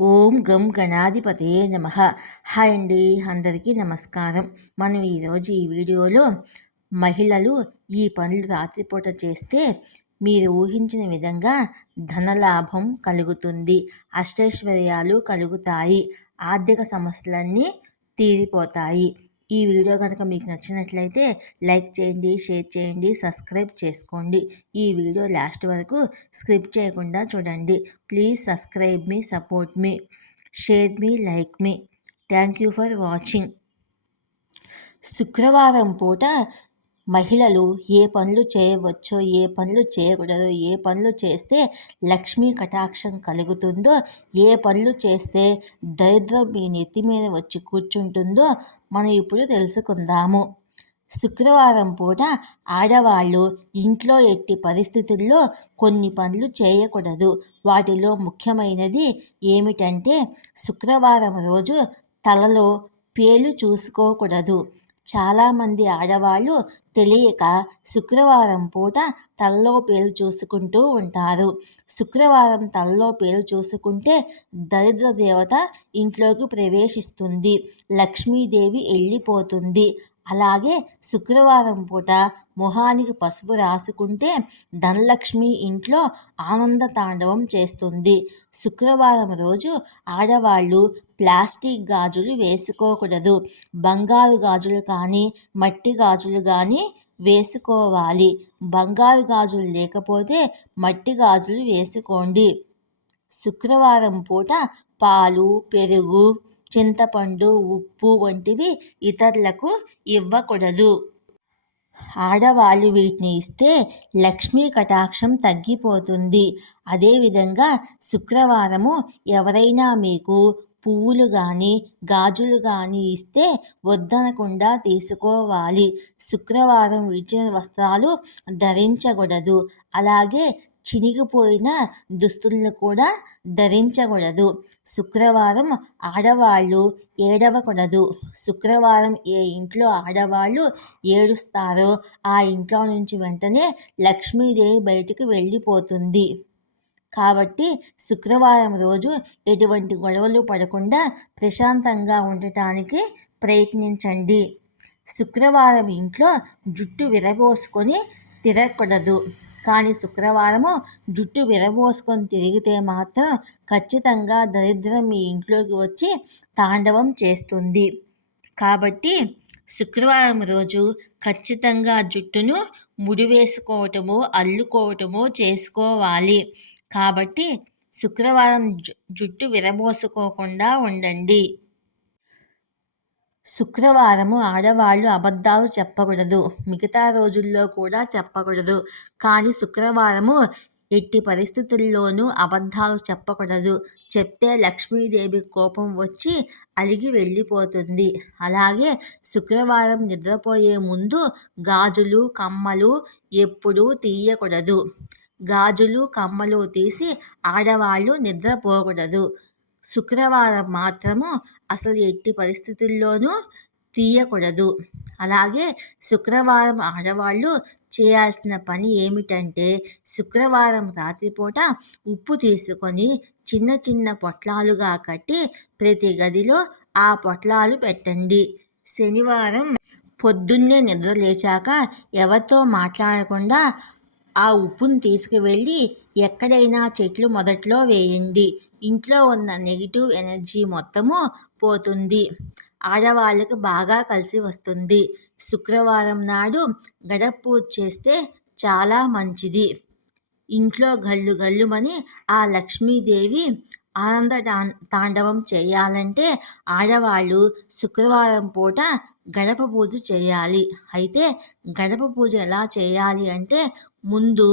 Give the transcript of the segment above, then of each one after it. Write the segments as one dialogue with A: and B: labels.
A: ఓం గం గణాధిపతే నమ. హాయ్ అండి అందరికీ నమస్కారం. మనం ఈరోజు ఈ వీడియోలో మహిళలు ఈ పనులు రాత్రిపూట చేస్తే మీరు ఊహించిన విధంగా ధనలాభం కలుగుతుంది అష్టైశ్వర్యాలు కలుగుతాయి ఆర్థిక సమస్యలన్నీ తీరిపోతాయి. ఈ వీడియో కనుక మీకు నచ్చినట్లయితే లైక్ చేయండి షేర్ చేయండి సబ్స్క్రైబ్ చేసుకోండి. ఈ వీడియో లాస్ట్ వరకు స్క్రిప్ట్ చేయకుండా చూడండి. ప్లీజ్ సబ్స్క్రైబ్ మీ సపోర్ట్ మీ షేర్ మీ like me. Thank you for watching. శుక్రవారం పూట మహిళలు ఏ పనులు చేయవచ్చో ఏ పనులు చేయకూడదో ఏ పనులు చేస్తే లక్ష్మీ కటాక్షం కలుగుతుందో ఏ పనులు చేస్తే దరిద్రం మీ నెత్తి మీద వచ్చి కూర్చుంటుందో మనం ఇప్పుడు తెలుసుకుందాము. శుక్రవారం పూట ఆడవాళ్ళు ఇంట్లో ఎట్టి పరిస్థితుల్లో కొన్ని పనులు చేయకూడదు. వాటిలో ముఖ్యమైనది ఏమిటంటే శుక్రవారం రోజు తలలో పేలు చూసుకోకూడదు. చాలామంది ఆడవాళ్ళు తెలియక శుక్రవారం పూట తలలో పేలు చూసుకుంటూ ఉంటారు. శుక్రవారం తలలో పేలు చూసుకుంటే దరిద్ర దేవత ఇంట్లోకి ప్రవేశిస్తుంది. లక్ష్మీదేవి వెళ్ళిపోతుంది. అలాగే శుక్రవారం పూట మొహానికి పసుపు రాసుకుంటే ధనలక్ష్మి ఇంట్లో ఆనంద తాండవం చేస్తుంది. శుక్రవారం రోజు ఆడవాళ్ళు ప్లాస్టిక్ గాజులు వేసుకోకూడదు. బంగారు గాజులు కానీ మట్టి గాజులు కానీ వేసుకోవాలి. బంగారు గాజులు లేకపోతే మట్టి గాజులు వేసుకోండి. శుక్రవారం పూట పాలు పెరుగు చింతపండు ఉప్పు వంటివి ఇతరులకు ఇవ్వకూడదు. ఆడవాళ్ళు వీటిని ఇస్తే లక్ష్మీ కటాక్షం తగ్గిపోతుంది. అదేవిధంగా శుక్రవారము ఎవరైనా మీకు పువ్వులు కానీ గాజులు కానీ ఇస్తే వద్దనకుండా తీసుకోవాలి. శుక్రవారం ఇచ్చిన వస్త్రాలు ధరించకూడదు. అలాగే చినిగిపోయిన దుస్తులను కూడా ధరించకూడదు. శుక్రవారం ఆడవాళ్ళు ఏడవకూడదు. శుక్రవారం ఏ ఇంట్లో ఆడవాళ్ళు ఏడుస్తారో ఆ ఇంట్లో నుంచి వెంటనే లక్ష్మీదేవి బయటికి వెళ్ళిపోతుంది. కాబట్టి శుక్రవారం రోజు ఎటువంటి గొడవలు పడకుండా ప్రశాంతంగా ఉండటానికి ప్రయత్నించండి. శుక్రవారం ఇంట్లో జుట్టు విరబోసుకొని తిరగకూడదు. కానీ శుక్రవారము జుట్టు విరబోసుకొని తిరిగితే మాత్రం ఖచ్చితంగా దరిద్రం మీ ఇంట్లోకి వచ్చి తాండవం చేస్తుంది. కాబట్టి శుక్రవారం రోజు ఖచ్చితంగా జుట్టును ముడివేసుకోవటము అల్లుకోవటము చేసుకోవాలి. కాబట్టి శుక్రవారం జుట్టు విరబోసుకోకుండా ఉండండి. శుక్రవారము ఆడవాళ్ళు అబద్ధాలు చెప్పకూడదు. మిగతా రోజుల్లో కూడా చెప్పకూడదు. కానీ శుక్రవారము ఎట్టి పరిస్థితుల్లోనూ అబద్ధాలు చెప్పకూడదు. చెప్తే లక్ష్మీదేవి కోపం వచ్చి అలిగి వెళ్ళిపోతుంది. అలాగే శుక్రవారం నిద్రపోయే ముందు గాజులు కమ్మలు ఎప్పుడూ తీయకూడదు. గాజులు కమ్మలు తీసి ఆడవాళ్ళు నిద్రపోకూడదు. శుక్రవారం మాత్రము అసలు ఎట్టి పరిస్థితుల్లోనూ తీయకూడదు. అలాగే శుక్రవారం ఆడవాళ్ళు చేయాల్సిన పని ఏమిటంటే శుక్రవారం రాత్రిపూట ఉప్పు తీసుకొని చిన్న చిన్న పొట్లాలుగా కట్టి ప్రతి గదిలో ఆ పొట్లాలు పెట్టండి. శనివారం పొద్దున్నే నిద్ర లేచాక ఎవరితో మాట్లాడకుండా ఆ ఉప్పును తీసుకువెళ్ళి ఎక్కడైనా చెట్లు మొదట్లో వేయండి. ఇంట్లో ఉన్న నెగిటివ్ ఎనర్జీ మొత్తము పోతుంది. ఆడవాళ్ళకి బాగా కలిసి వస్తుంది. శుక్రవారం నాడు గడప పూజ చేస్తే చాలా మంచిది. ఇంట్లో గల్లు గల్లుమని ఆ లక్ష్మీదేవి ఆనంద తాండవం చేయాలంటే ఆడవాళ్ళు శుక్రవారం పూట గడప పూజ చేయాలి. అయితే గడప పూజ ఎలా చేయాలి అంటే ముందు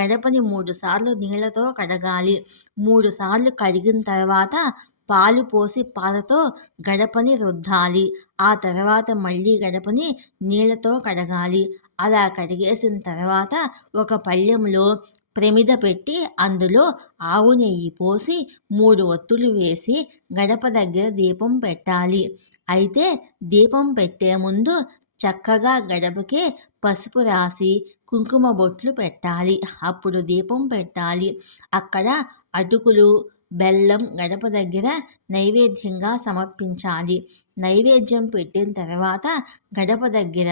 A: గడపని మూడు సార్లు నీళ్ళతో కడగాలి. మూడు సార్లు కడిగిన తర్వాత పాలు పోసి పాలతో గడపని రుద్దాలి. ఆ తర్వాత మళ్ళీ గడపని నీళ్ళతో కడగాలి. అలా కడిగేసిన తర్వాత ఒక పళ్ళెంలో ప్రమిద పెట్టి అందులో ఆవు నెయ్యి పోసి మూడు ఒత్తులు వేసి గడప దగ్గర దీపం పెట్టాలి. అయితే దీపం పెట్టే ముందు చక్కగా గడపకే పసుపు రాసి కుంకుమ బొట్లు పెట్టాలి. అప్పుడు దీపం పెట్టాలి. అక్కడ అటుకులు బెల్లం గడప దగ్గర నైవేద్యంగా సమర్పించాలి. నైవేద్యం పెట్టిన తర్వాత గడప దగ్గర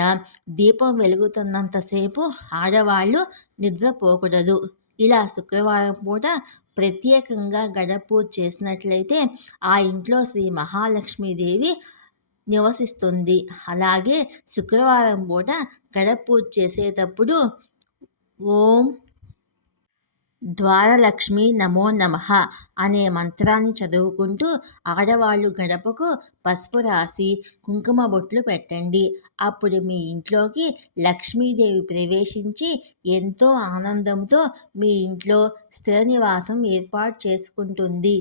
A: దీపం వెలుగుతున్నంతసేపు ఆడవాళ్ళు నిద్రపోకూడదు. ఇలా శుక్రవారం పూట ప్రత్యేకంగా గడప పూజ చేసినట్లయితే ఆ ఇంట్లో శ్రీ మహాలక్ష్మీదేవి నివసిస్తుంది. అలాగే శుక్రవారం పూట గడప పూజ చేసేటప్పుడు ఓం ద్వారలక్ష్మి నమో నమ అనే మంత్రాన్ని చదువుకుంటూ ఆడవాళ్ళు గడపకు పసుపు రాసి కుంకుమ బొట్లు పెట్టండి. అప్పుడు మీ ఇంట్లోకి లక్ష్మీదేవి ప్రవేశించి ఎంతో ఆనందంతో మీ ఇంట్లో స్థిర నివాసం ఏర్పాటు చేసుకుంటుంది.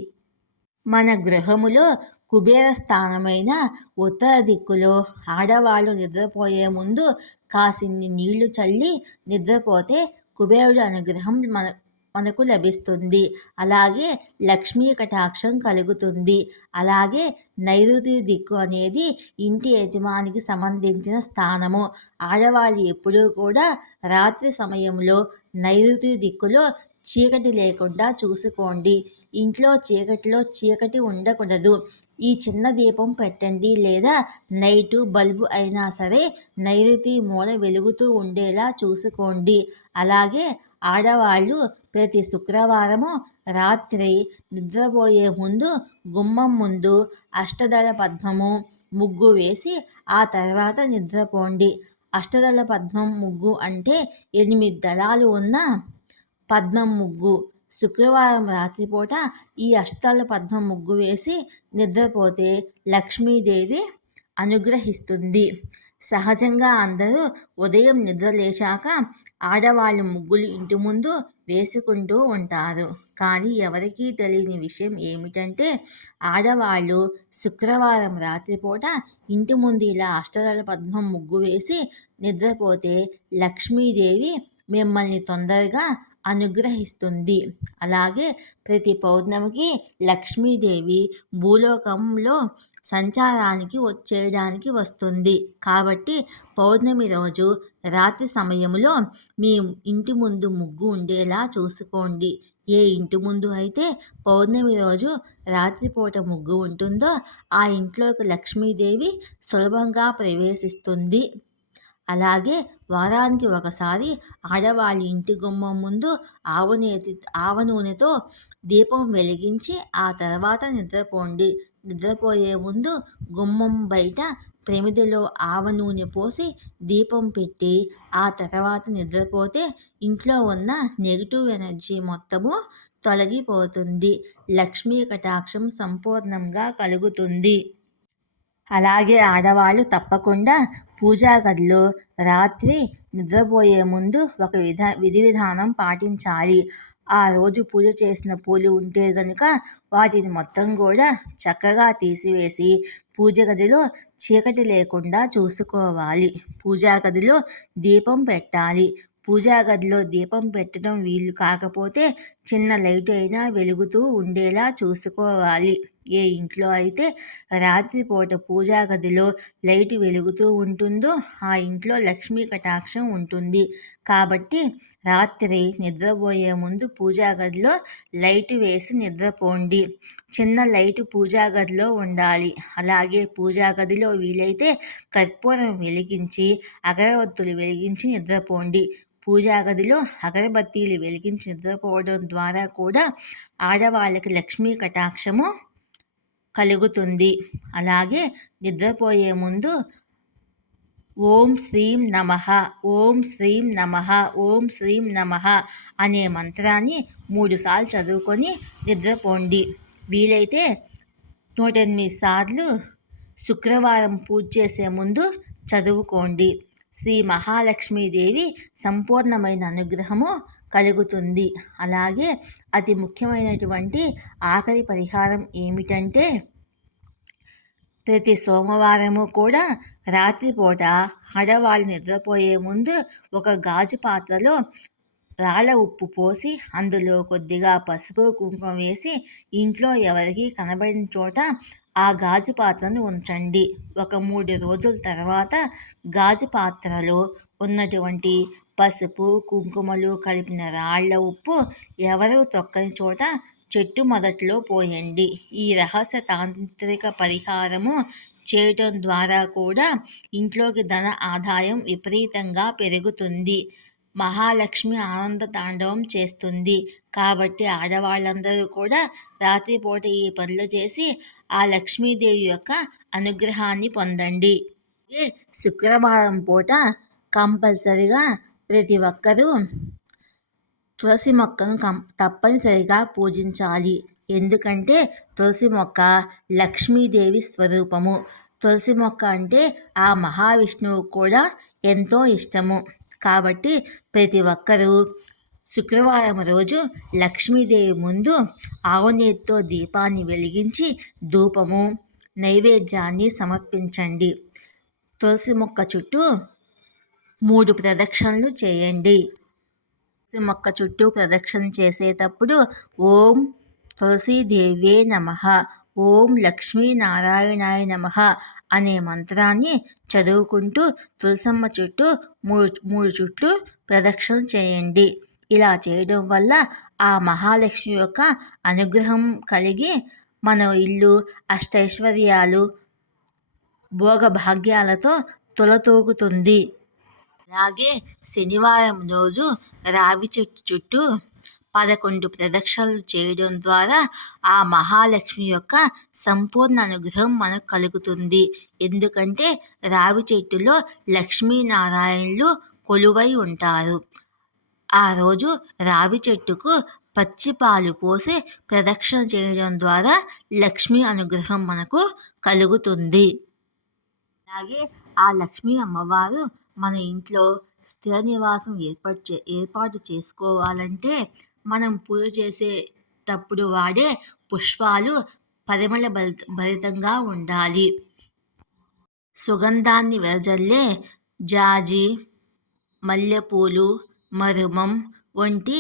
A: మన గృహములో కుబేర స్థానమైన ఉత్తర దిక్కులో ఆడవాళ్ళు నిద్రపోయే ముందు కాసిన్ని నీళ్ళు చల్లి నిద్రపోతే కుబేరుడు అనుగ్రహం మన మనకు లభిస్తుంది. అలాగే లక్ష్మీ కటాక్షం కలుగుతుంది. అలాగే నైరుతి దిక్కు అనేది ఇంటి యజమానికి సంబంధించిన స్థానము. ఆడవాళ్ళు ఎప్పుడూ కూడా రాత్రి సమయంలో నైరుతి దిక్కులో చీకటి లేకుండా చూసుకోండి. ఇంట్లో చీకటిలో చీకటి ఉండకూడదు. ఈ చిన్న దీపం పెట్టండి. లేదా నైటు బల్బు అయినా సరే నైరుతి మూల వెలుగుతూ ఉండేలా చూసుకోండి. అలాగే ఆడవాళ్ళు ప్రతి శుక్రవారము రాత్రి నిద్రపోయే ముందు గుమ్మం ముందు అష్టదళ పద్మము ముగ్గు వేసి ఆ తర్వాత నిద్రపోండి. అష్టదళ పద్మం ముగ్గు అంటే ఎనిమిది దళాలు ఉన్న పద్మం ముగ్గు. శుక్రవారం రాత్రిపూట ఈ అష్టాల పద్మం ముగ్గు వేసి నిద్రపోతే లక్ష్మీదేవి అనుగ్రహిస్తుంది. సహజంగా అందరూ ఉదయం నిద్ర లేచాక ఆడవాళ్ళు ముగ్గులు ఇంటి ముందు వేసుకుంటూ ఉంటారు. కానీ ఎవరికీ తెలియని విషయం ఏమిటంటే ఆడవాళ్ళు శుక్రవారం రాత్రిపూట ఇంటి ముందు ఇలా అష్టదళ పద్మం ముగ్గు వేసి నిద్రపోతే లక్ష్మీదేవి మిమ్మల్ని తొందరగా అనుగ్రహిస్తుంది. అలాగే ప్రతి పౌర్ణమికి లక్ష్మీదేవి భూలోకంలో సంచారానికి వచ్చేయడానికి వస్తుంది. కాబట్టి పౌర్ణమి రోజు రాత్రి సమయంలో మీ ఇంటి ముందు ముగ్గు ఉండేలా చూసుకోండి. ఏ ఇంటి ముందు అయితే పౌర్ణమి రోజు రాత్రిపూట ముగ్గు ఉంటుందో ఆ ఇంట్లోకి లక్ష్మీదేవి సులభంగా ప్రవేశిస్తుంది. అలాగే వారానికి ఒకసారి ఆడవాళ్ళ ఇంటి గుమ్మం ముందు ఆవనేతి ఆవ నూనెతో దీపం వెలిగించి ఆ తర్వాత నిద్రపోండి. నిద్రపోయే ముందు గుమ్మం బయట ప్రమిదలో ఆవ నూనె పోసి దీపం పెట్టి ఆ తర్వాత నిద్రపోతే ఇంట్లో ఉన్న నెగిటివ్ ఎనర్జీ మొత్తము తొలగిపోతుంది. లక్ష్మీ కటాక్షం సంపూర్ణంగా కలుగుతుంది. అలాగే ఆడవాళ్ళు తప్పకుండా పూజా గదిలో రాత్రి నిద్రపోయే ముందు ఒక విధా విధి విధానం పాటించాలి. ఆ రోజు పూజ చేసిన పూలు ఉంటే కనుక వాటిని మొత్తం కూడా చక్కగా తీసివేసి పూజ గదిలో చీకటి లేకుండా చూసుకోవాలి. పూజా గదిలో దీపం పెట్టాలి. పూజా గదిలో దీపం పెట్టడం వీలు కాకపోతే చిన్న లైట్ అయినా వెలుగుతూ ఉండేలా చూసుకోవాలి. ఏ ఇంట్లో అయితే రాత్రిపూట పూజా గదిలో లైట్ వెలుగుతూ ఉంటుందో ఆ ఇంట్లో లక్ష్మీ కటాక్షం ఉంటుంది. కాబట్టి రాత్రి నిద్రపోయే ముందు పూజా గదిలో లైట్ వేసి నిద్రపోండి. చిన్న లైట్ పూజా గదిలో ఉండాలి. అలాగే పూజా గదిలో వీలైతే కర్పూరం వెలిగించి అగరవత్తులు వెలిగించి నిద్రపోండి. పూజా గదిలో అగరబత్తీలు వెలిగించి నిద్రపోవడం ద్వారా కూడా ఆడవాళ్ళకి లక్ష్మీ కటాక్షము కలుగుతుంది. అలాగే నిద్రపోయే ముందు ఓం శ్రీం నమ ఓం శ్రీం నమ ఓం శ్రీం నమ అనే మంత్రాన్ని మూడుసార్లు చదువుకొని నిద్రపోండి. వీలైతే నూట ఎనిమిది సార్లు శుక్రవారం పూజ చేసే ముందు చదువుకోండి. శ్రీ మహాలక్ష్మీదేవి సంపూర్ణమైన అనుగ్రహము కలుగుతుంది. అలాగే అతి ముఖ్యమైనటువంటి ఆఖరి పరిహారం ఏమిటంటే ప్రతి సోమవారము కూడా రాత్రిపూట ఆడవాళ్ళు నిద్రపోయే ముందు ఒక గాజు పాత్రలో రాళ్ళ ఉప్పు పోసి అందులో కొద్దిగా పసుపు కుంకుమ వేసి ఇంట్లో ఎవరికి కనబడిన చోట ఆ గాజు పాత్రను ఉంచండి. ఒక మూడు రోజుల తర్వాత గాజు పాత్రలో ఉన్నటువంటి పసుపు కుంకుమలు కలిపిన రాళ్ళ ఉప్పు ఎవరు తొక్కని చోట చెట్టు మొదట్లో పోయండి. ఈ రహస్య తాంత్రిక పరిహారము చేయటం ద్వారా కూడా ఇంట్లోకి ధన ఆదాయం విపరీతంగా పెరుగుతుంది. మహాలక్ష్మి ఆనంద తాండవం చేస్తుంది. కాబట్టి ఆడవాళ్ళందరూ కూడా రాత్రిపూట ఈ పనులు చేసి ఆ లక్ష్మీదేవి యొక్క అనుగ్రహాన్ని పొందండి. శుక్రవారం పూట కంపల్సరిగా ప్రతి ఒక్కరూ తులసి మొక్కను కం తప్పనిసరిగా పూజించాలి. ఎందుకంటే తులసి మొక్క లక్ష్మీదేవి స్వరూపము. తులసి మొక్క అంటే ఆ మహావిష్ణువు కూడా ఎంతో ఇష్టము. కాబట్టి ప్రతి ఒక్కరూ శుక్రవారం రోజు లక్ష్మీదేవి ముందు ఆవునేతితో దీపాన్ని వెలిగించి ధూపము నైవేద్యాన్ని సమర్పించండి. తులసి మొక్క చుట్టూ మూడు ప్రదక్షిణలు చేయండి. తులసి మొక్క చుట్టూ ప్రదక్షిణ చేసేటప్పుడు ఓం తులసీదేవే నమ ఓం లక్ష్మీనారాయణాయ నమ అనే మంత్రాన్ని చదువుకుంటూ తులసమ్మ చుట్టూ మూడు మూడు చుట్టూ ప్రదక్షిణ చేయండి. ఇలా చేయడం వల్ల ఆ మహాలక్ష్మి యొక్క అనుగ్రహం కలిగి మన ఇల్లు అష్టైశ్వర్యాలు భోగభాగ్యాలతో తులతూగుతుంది. అలాగే శనివారం రోజు రావి చెట్టు చుట్టూ పదకొండు ప్రదక్షిణలు చేయడం ద్వారా ఆ మహాలక్ష్మి యొక్క సంపూర్ణ అనుగ్రహం మనకు కలుగుతుంది. ఎందుకంటే రావి చెట్టులో లక్ష్మీనారాయణులు కొలువై ఉంటారు. ఆ రోజు రావి చెట్టుకు పచ్చి పాలు పోసి ప్రదక్షిణ చేయడం ద్వారా లక్ష్మీ అనుగ్రహం మనకు కలుగుతుంది. అలాగే ఆ లక్ష్మీ అమ్మవారు మన ఇంట్లో స్థిర నివాసం ఏర్పాటు చే ఏర్పాటు చేసుకోవాలంటే మనం పూజ చేసేటప్పుడు వాడే పుష్పాలు పరిమళ భరితంగా ఉండాలి. సుగంధాన్ని వెదజల్లే జాజి మల్లెపూలు మరుమం వంటి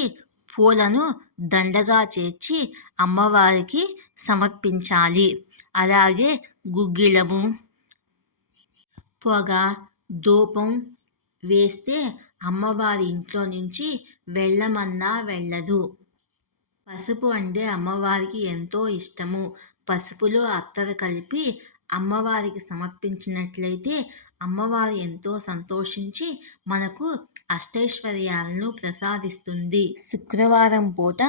A: పూలను దండగా చేర్చి అమ్మవారికి సమర్పించాలి. అలాగే గుగ్గిలము పొగ ధూపం వేస్తే అమ్మవారి ఇంట్లో నుంచి వెళ్ళమన్నా వెళ్ళదు. పసుపు అంటే అమ్మవారికి ఎంతో ఇష్టము. పసుపులో అత్తర కలిపి అమ్మవారికి సమర్పించినట్లయితే అమ్మవారు ఎంతో సంతోషించి మనకు అష్టైశ్వర్యాలను ప్రసాదిస్తుంది. శుక్రవారం పూట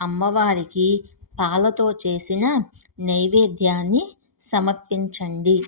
A: అమ్మవారికి పాలతో చేసిన నైవేద్యాన్ని సమర్పించండి.